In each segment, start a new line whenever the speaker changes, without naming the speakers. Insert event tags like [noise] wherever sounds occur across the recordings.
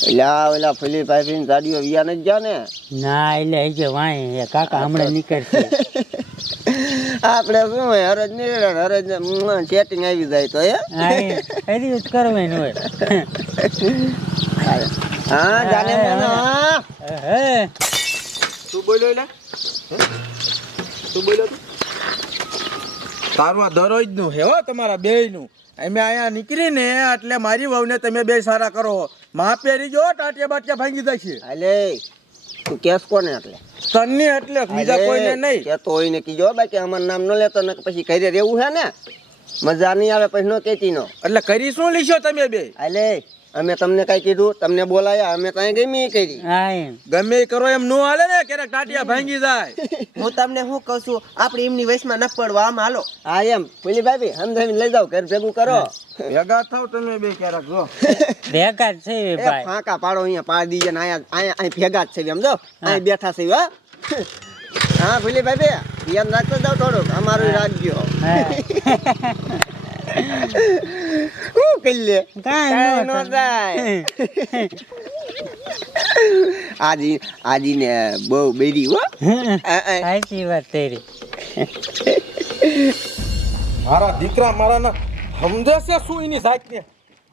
એટલે આ ઓલા ફૂલી ભાઈ ગાડીઓ વિયા નથી જા ને
ના એટલે એ જે વાંય કાકા હમણાં નીકળશે. [laughs]
આપણે શું હોય હરજ નહીં હરજ ચેટિંગ આવી જાય તો
એ હરી જ કરવાનું હોય.
હા જાને હે
તું બોલ્યો એટલે? તું બોલ્યો તું? તારું આ દરરોજનું હે હો તમારા બે નું અમે અહીંયા નીકળીને એટલે મારી વહુને તમે બે સારા કરો. મા પહેરી જો ટાટિયા બાટિયા ભાંગી જશે.
અલે તું કેસ કોને એટલે?
તને એટલે બીજા કોઈને નહીં.
કે તો એને કીજો બાકી અમારું નામ ન લેતો ને પછી ઘરે રહેવું છે ને? મજા નહીં આવે પછી નો કેતી નો.
એટલે કરી શું લીશો તમે બે?
અલે અમે તમને કઈ કીધું તમને બોલાયા અમે કઈ ગમી કરી.
એમ.
ગમે કરો એમ નો હાલે ને ક્યારેક ટાટિયા ભાંગી જાય. [laughs]
હું તમને શું કહું છું આપણે એમની વયસમાં ન પડવા આમ હાલો.
હા એમ. પેલી ભાભી સમજાવી લઈ જાવ ઘર ભેગું કરો.
ભેગા થાવ તમે બે ક્યારેક જો. [laughs]
ભેગા જ છે ભાઈ.
ફાંકા પાડો અહીંયા પાડી દીજે ને અહીંયા અહીંયા અહીં ભેગા જ છે સમજો અહીં બેઠા છે હા. હા ભૂલી ભાભી ધ્યાન રાખતો જાવ થોડુંક અમારું રાખજો. [laughs] શું કરી લે
કાંઈ
કાંઈ
નો
નો થાય. આજી આજી ને બહુ બેરી હો.
સાચી વાત તેરી.
મારા દીકરા મારાના સમજે છે શું એની જાતને?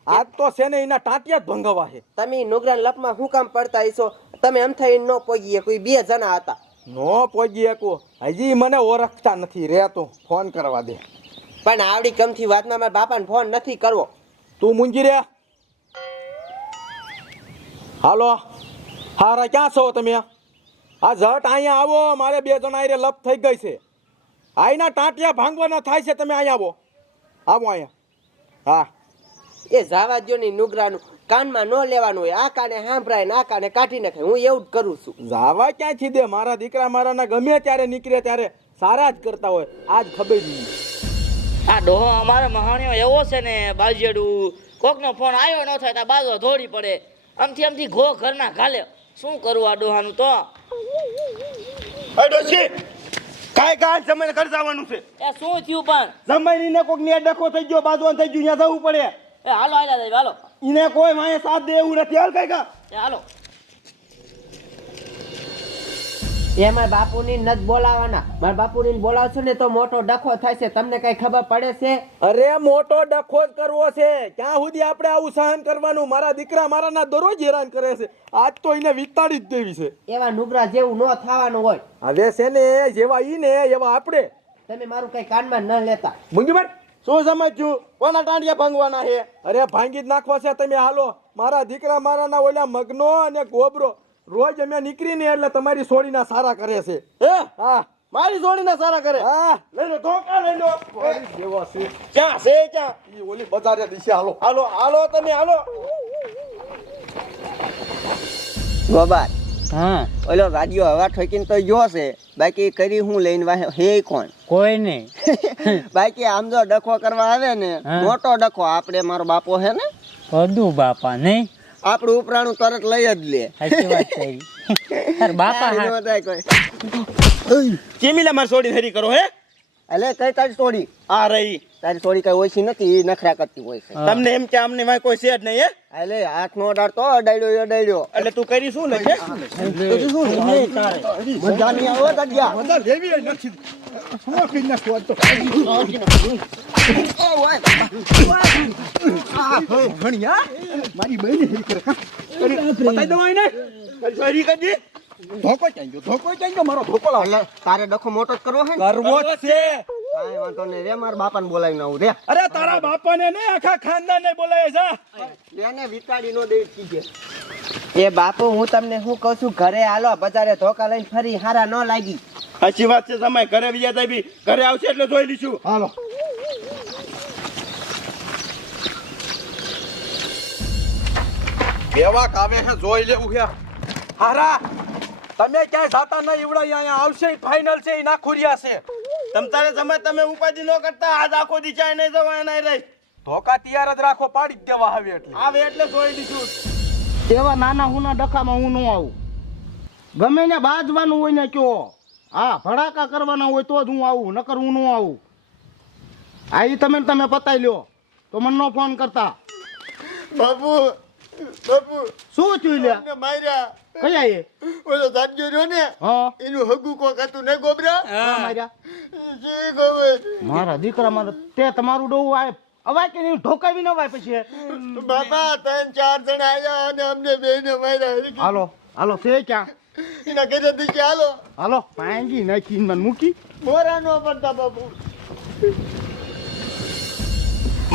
આજ તો છે ને એના ટાંટિયા જ ભંગવા છે.
તમે નુગરા લપમાં શું કામ પડતા હશો? તમે એમ થઈ ન પોગીએ કોઈ બે જણા હતા.
નો પહોંચી શકો હજી મને ઓળખતા નથી. રહેતો ફોન કરવા દે.
પણ આવડી કમથી વાતમાં મારા બાપાને ફોન નથી કરવો.
તું મૂંઝી રે? હાલો. હારા ક્યાં છો તમે? આ ઝટ અહીંયા આવો મારે બે જણા અરે લપ થઈ ગઈ છે. આઈના ટાંટિયા ભાંગવાના થાય છે તમે અહીંયા આવો. આવો અહીંયા. હા.
એ જાવા દો ની નુગરાનું કાનમાં ન લેવાનું હોય. આ કાને સાંભળાય ને આ કાને કાઢી નાખે. હું એવું જ કરું છું.
જાવા ક્યાંથી દે? મારા દીકરા મારાના ગમે ત્યારે નીકળે ત્યારે સારા જ કરતા હોય. આજ ખબર નહીં
આ ડોહો અમારે મહાણ્યો એવો છે ને બાજેડું કોકનો ફોન આવ્યો ન થાય તો બાજો ધોડી પડે. આમથી આમથી ઘો ઘરના ઘાલે. શું કરવું આ ડોહાનું તો?
કાંઈ કાંઈ સમય ખર્ચાવાનું છે.
એ શું થયું પણ?
સમય ને કોક ને ડખો થઈ ગયો બાજુ થઈ ગયું ત્યાં જવું પડે.
એ હાલો જાય હાલો
એને કોઈ માએ સાથ દે એવું નથી. હાલ કઈ કા.
હાલો.
એ મારા બાપુની નથ બોલાવાના. મારા બાપુની બોલાવશો ને તો મોટો ડખો થાય છે તમને કઈ ખબર પડે છે?
અરે મોટો ડખો જ કરવો છે. ક્યાં સુધી આપણે આવું સહન કરવાનું? મારા દીકરા મારાના દરરોજ હેરાન કરે છે. આજ તો એને વિતાડી જ દેવી છે.
એવા નુબરા જેવું ન થવાનું હોય.
હવે છે ને જેવા ઈ ને એવા આપણે.
તમે મારું કઈ કાનમાં ન લેતા.
મુંગીબેન
શું સમજ્યું કોના ટાંડિયા ભાંગવાના છે?
અરે ભાંગી જ નાખવા છે તમે. હાલો મારા દીકરા મારાના ઓલા મગનો અને ગોબરો. રોજ અમે નીકળીને એટલે તમારી સોડીના સારા કરે છે.
હે?
હા.
મારી જોડીને સારા કરે?
હા.
લઈ લો ધોકા લઈ લો
જેવા છે.
ક્યાં છે? ક્યાં?
ઈ ઓલી બજારે દિશે. હાલો.
હાલો હાલો તમે હાલો.
ગોબાર.
હા.
ઓલો ગાડીઓ હવા ઠોકીને તો જો છે. બાકી કરી હું લઈને વાહે? હે કોણ?
કોઈ નહીં. [laughs]
બાકી આમ જો ડખો કરવા આવે ને મોટો ડખો. આપણે મારો બાપો હે ને?
કદું બાપા નહીં?
આપણું ઉપરાણું તરત લઈ જ લે.
સાચી વાત તેરી તાર બાપા હા.
ન થાય કોઈ.
ચીમીલા મારી સોડી હરી કરો હે?
એટલે કઈ તારી છોડી
આ રહી
તારી છોડી કઈ ઓછી નથી નખરા કરતી હોય છે
તમને એમ કે અમને વાંય કોઈ છે જ નહીં હે
એટલે હાથ નો અડાડતો અડાડ્યો એ અડાડ્યો
એટલે તું કરી શું લે છે
મજા નહીં આવો તજ્યા
બતાઈ કરે આઈને હરી કરજી તારી ચાઈ ગયો ધોકો ચાઈ ગયો? મારો ધોકો લાવ.
એટલે તારે ડખો મોટો જ કરવો હે ને?
કરવો જ છે.
કાઈ વાંધો નહીં રે મારા બાપાને બોલાવીને આવું રે.
અરે તારા બાપાને ને આખા ખાનદાન ને બોલાવે જા
એને વિતાડી નો દે કીજે
એ બાપુ હું તમને શું કહું છું? ઘરે હાલો બજારે ધોકા લઈને ફરી હારા ન લાગી.
સાચી વાત છે સમય. ઘરે બીજા જાય બી. ઘરે આવશે એટલે જોઈ લઈશું.
હાલો. કેવા કામે છે જોઈ લેવું ક્યાં હારા. તમે ક્યાંય જાતા નહીં ઈવડા અહીંયા આવશે ફાઇનલ છે એ નાખુરિયા છે.
તમ તારે સમય તમે ઉપાધિ ન કરતા આજ આખો દિશા નહીં જવાય નહીં રહી.
ધોકા તૈયાર જ રાખો પાડી જ દેવા આવે એટલે.
આવે એટલે જોઈ દીધું
તેવા નાના હુના ડખામાં હું ન આવું. ગમે ને બાજવાનું હોય ને કયો. હા ભડાકા કરવાના હોય તો જ હું આવું નકર હું ન આવું. આ ઈ તમે તમે પતાઈ લ્યો. તો મને નો ફોન કરતા.
બાપુ
બાપુ
શું થયું લ્યા?
અમને માર્યા.
કયા એ?
ઓલો રહ્યો ને
હા.
એનું હગુ કોક હતું ને ગોબરા?
ક્યાં માર્યા.
જી
મારા દીકરા મારો તે તમારું ડોવું આ અવાય કે નહીં ઢોકાવી ન અવાય પછી
બાપા ત્રણ ચાર જણા આવ્યા અને અમને બેને માર્યા.
હાલો હાલો તે ક્યાં?
એના ઘરે દીકે હાલો.
હાલો પાંગી નાખી મને મૂકી.
મોરા નો પડતા બાપુ.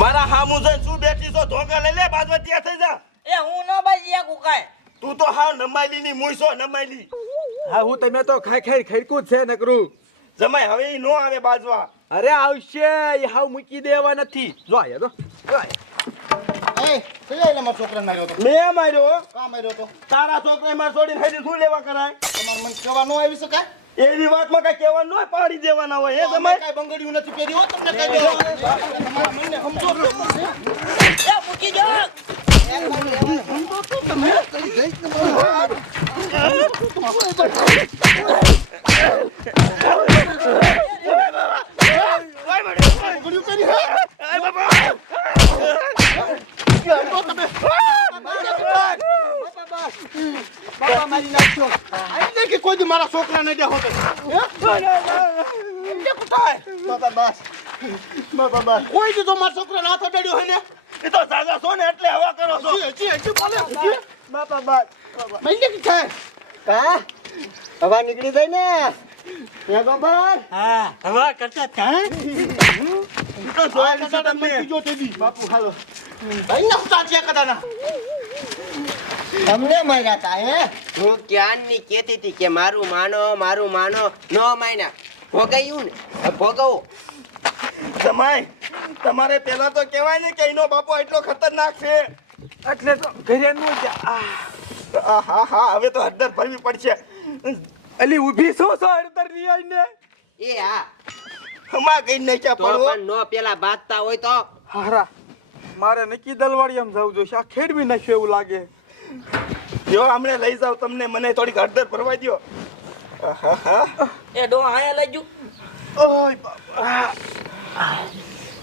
મારા હામુ જઈને શું બેઠી છો ધોકા લઈ લે બાજવા ત્યાં થઈ જા.
એ હું ન બાજી આ કુકાય
તું તો હાવ નમાયલી ની મૂઈસો નમાયલી હા હું તમે તો ખાઈ ખાઈ ખરકું જ છે નકરું જમાય હવે ઈ નો આવે બાજવા અરે આવશે એ હાવ મૂકી દેવા નથી જો આયા તો જો આયા.
એ કયા એટલે મારા છોકરાને માર્યો તો
મેં માર્યો
કા માર્યો તો
તારા છોકરા માર છોડીને ખાઈ શું લેવા કરાય
તમારે મને કહેવા નો આવી શકાય
એવી વાતમાં કઈ કહેવાનું હોય પાડી દેવાના હોય એ જમાઈ
કાંઈ બંગડીયું નથી પહેરી તમને કહી તમારા મનને સમજો
એ મૂકી
દી મારા છોકરાને દે હોતે કોઈ દી તો મારા છોકરાને હાથ અડાડ્યો હોય ને?
એ તો સાજા છો ને એટલે હવા કરો છો.
હજી હજી બોલે. હજી.
બાપા બા
મૈલે કે છે
કા હવા નીકળી જાય ને? એ ગોબર
હા હવા કરતા તા
તો જોયા કદાચ તમને. બીજો તે દી બાપુ હાલો. ભાઈ ના છે કદાના.
તમને માર્યા તા હે?
હું ક્યાંની કેતી હતી કે મારું માનો મારું માનો ન માયના ભોગાયું ને? ભોગવો.
જમાઈ તમારે પેલા તો કહેવાય ને કે એનો બાપો એટલો ખતરનાક છે. એટલે તો ઘરે નો જ આ હા હા હવે તો હળદર ભરવી પડશે. અલી ઊભી શું છો હળદરની આઈને?
એ હા.
હમા ગઈ નાખ્યા પડવો
પણ નો પેલા બાંધતા હોય તો.
હારા મારે નક્કી દલવાડી એમ જવું જોઈએ. આ ખેડવી નાખ્યું એવું લાગે? જો હમણે લઈ જાવ તમને. મને થોડીક હળદર ભરવા દ્યો.
એ ડો આયા લઈ જુ
ઓય બાપા.